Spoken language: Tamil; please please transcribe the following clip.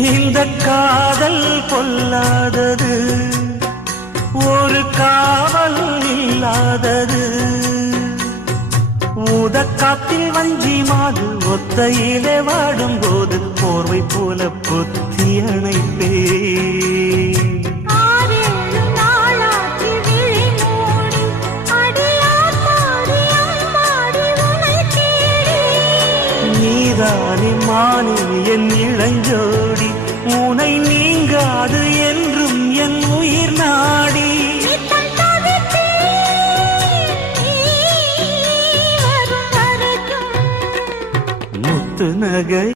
இந்த காதல் பொல்லாதது, ஒரு காவல் இல்லாதது. ஊதக்காத்தில் வஞ்சி மாது ஒத்தையிலே வாடும்போது போர்வை போல பொத்தி அணைப்பே. நீதானே மானே என் இளஞ்சோடி, உனை நீங்காது என்றும் என் உயிர் நாடி. முத்து நகை